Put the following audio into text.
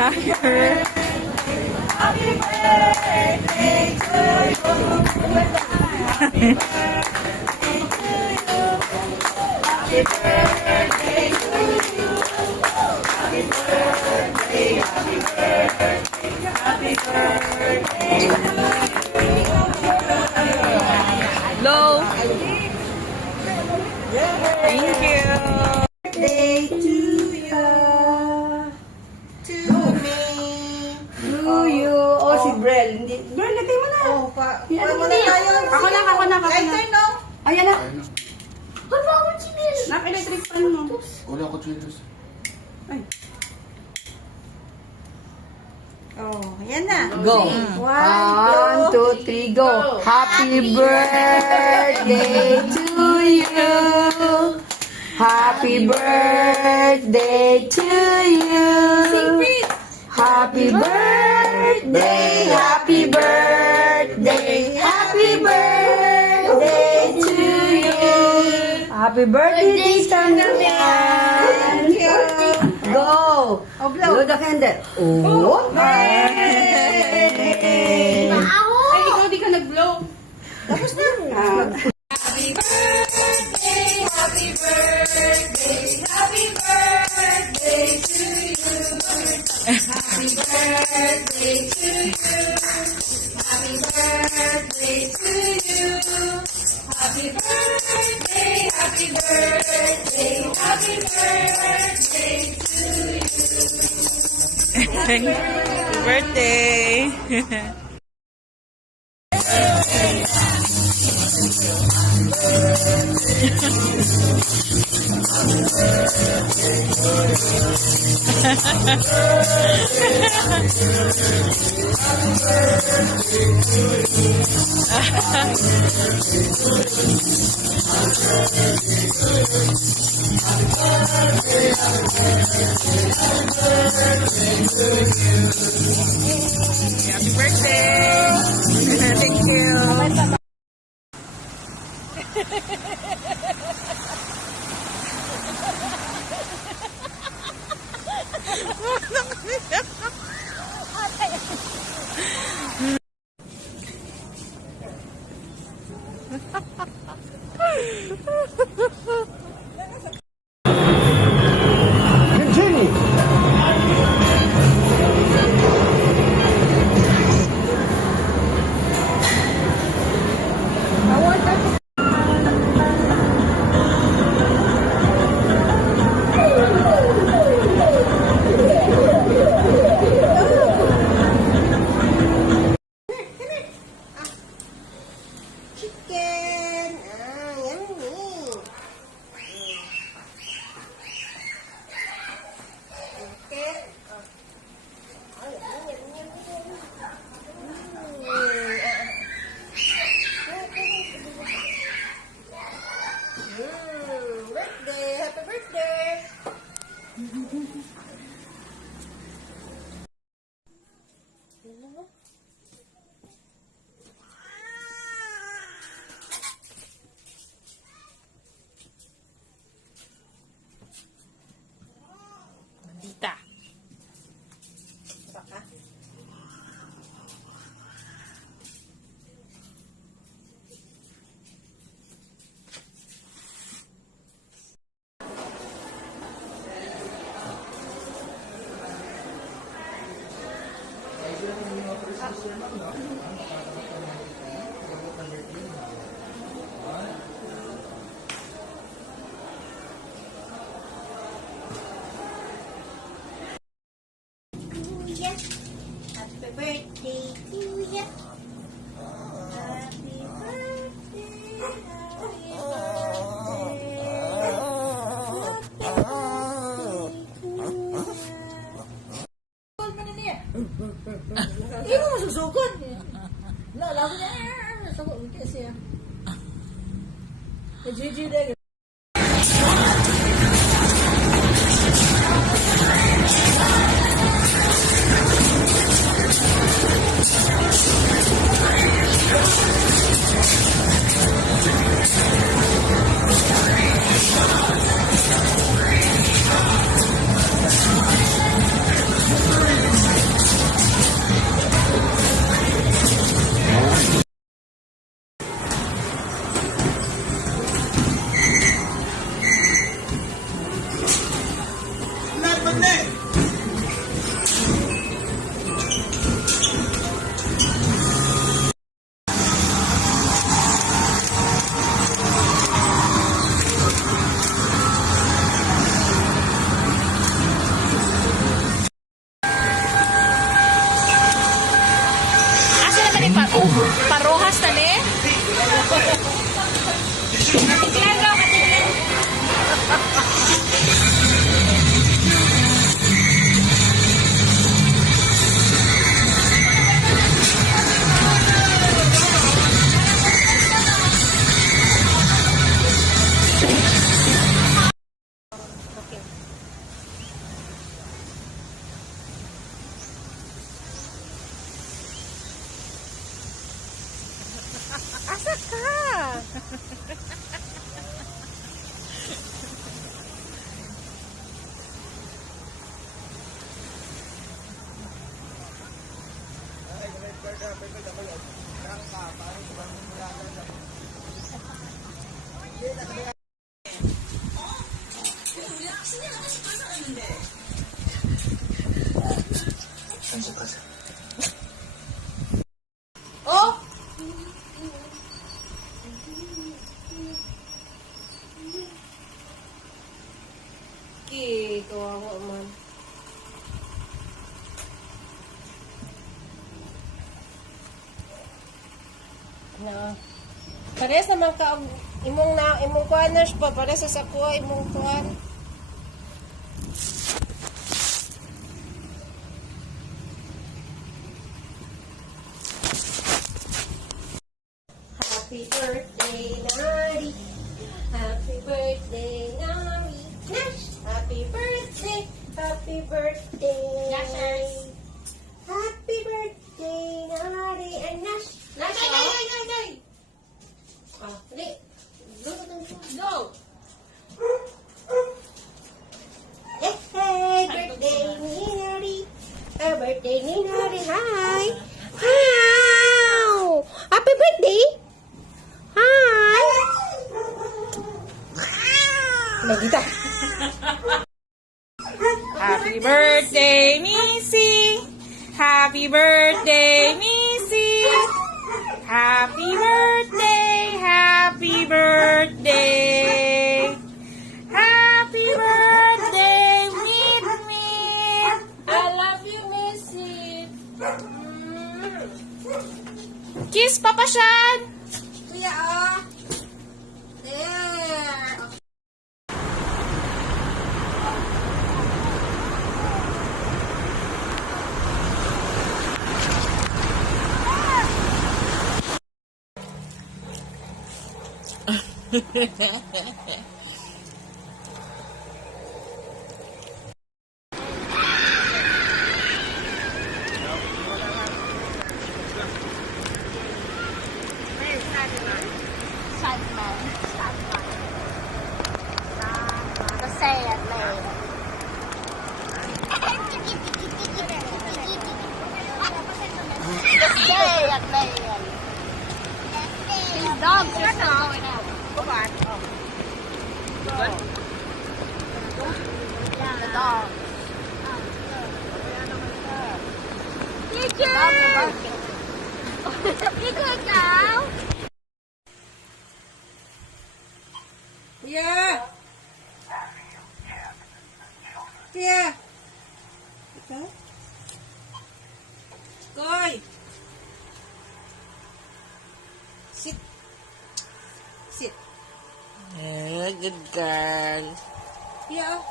Happy birthday. Happy birthday to you. Happy birthday to you. Happy birthday to you. Happy birthday, happy birthday, happy birthday to you. Low. Thank you. Birthday to you. To me. To you. Oh, si Brel. Hindi. Brel, lagay mo na. Oh, pa. Yan, Paano na tayo? Ako na. Lighter, no? Ayan na. Ba't ba ako chinis? Nak-electric fan mo. Wala ko chinos. Ay. Oh, yan na. Go. 1, 2, 3, go. Happy birthday to you. Happy birthday to you. Happy birthday, happy birthday, happy birthday to you. Happy birthday, Tanggalan. Go. Blow the candle. Oh. Hey! Ako! Ay, ikaw di ka nag-blow. Tapos na. Happy birthday, happy birthday, happy birthday to you. Happy birthday to you. Happy birthday to you. Happy birthday, happy birthday, happy birthday to you. Happy birthday. Happy birthday! Thank you. Chicken. Yummy. Okay. Birthday. Happy birthday. Bandita. Baka. Happy birthday to you. Happy birthday. Hindi mo masusugod. Lalo niya. Masugod kasi. Gigi dahil. Oh! Okay, kawawa man. Na. Pares naman ka imong kuaners pa pares sa kuha imong kuan. Happy birthday, Nari. Happy birthday, Nari. Nash. Happy birthday. Happy birthday. Nashers. Happy birthday, Nari and Nash. Nash, oh. Dali. Go. Hey, birthday ni Nari. Birthday ni Nari. Hi. Wow. Happy birthday. Hi. Nagita. Happy birthday, Missy. Happy birthday, Missy. Happy birthday, happy birthday. Happy birthday, Meet Meet. I love you, Missy. Kiss, Papa Shan. Kuya, oh. There. The sad man. The sad man. These dogs are still going out. Go on. The dogs. The dogs are barking. You could go. Kuya. Kuya. Ikaw? Koy. Sit. Sit. Good girl. Kuya, oh.